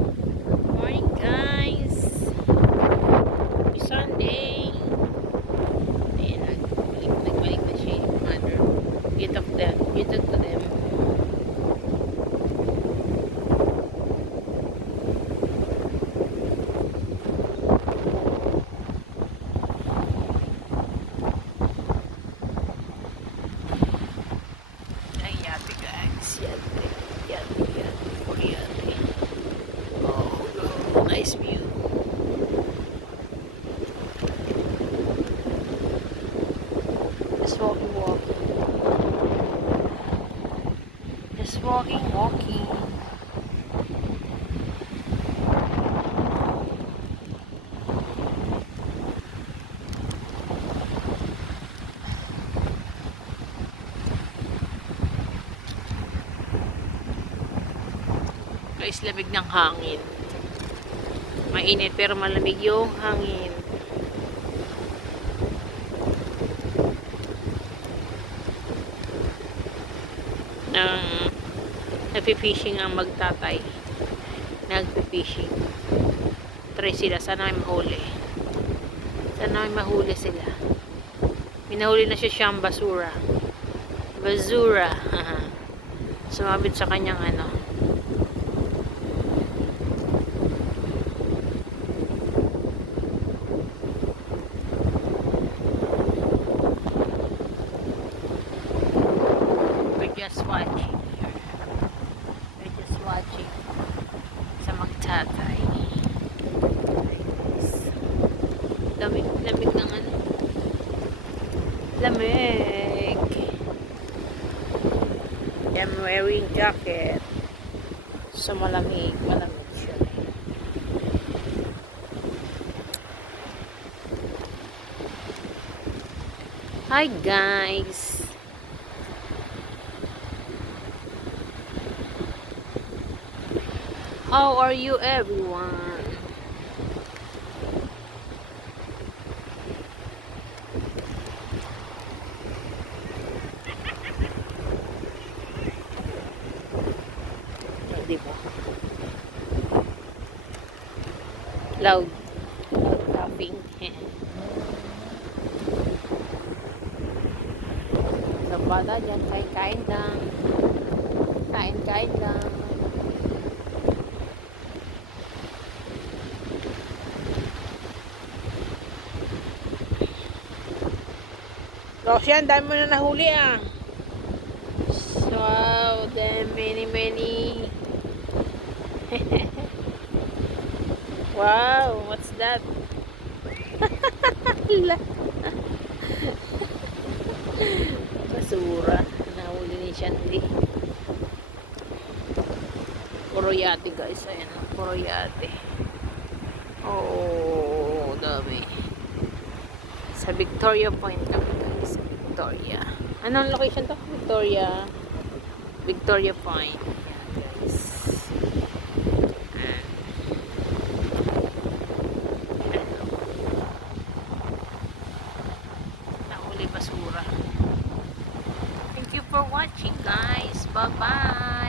Morning guys. Happy Sunday. Ayan, nagbalik na siya yung mother. You talk to them. Ay, yate guys. Yate. For yate. Oh, nice view. Just walking. Guys, lamig ng hangin. Mainit pero malamig yung hangin. Nagpi-fishing ang magtatay. Nagpi-fishing. Try sila. Sana may mahuli sila. Minahuli na siya siyang basura. Sumabit sa kanyang ano. We're just watching sa magtatay. Lamig ng ano. Lamig. I'm wearing jacket. So malamig siya. Hi guys. How are you everyone? Diba? Loud laughing. Sa bata dyan, kain lang. Kain lang. Roxanne, dami mo na nahuli ah. Wow, then many. Wow, what's that? Basura. Nahuli ni Shandy. Puro yate guys. Ayan, puro yate. Oh, dami. Sa Victoria Point kami guys. Victoria. Anong location to? Victoria Point. Ayan guys. Nahuli basura. Thank you for watching guys. Bye bye.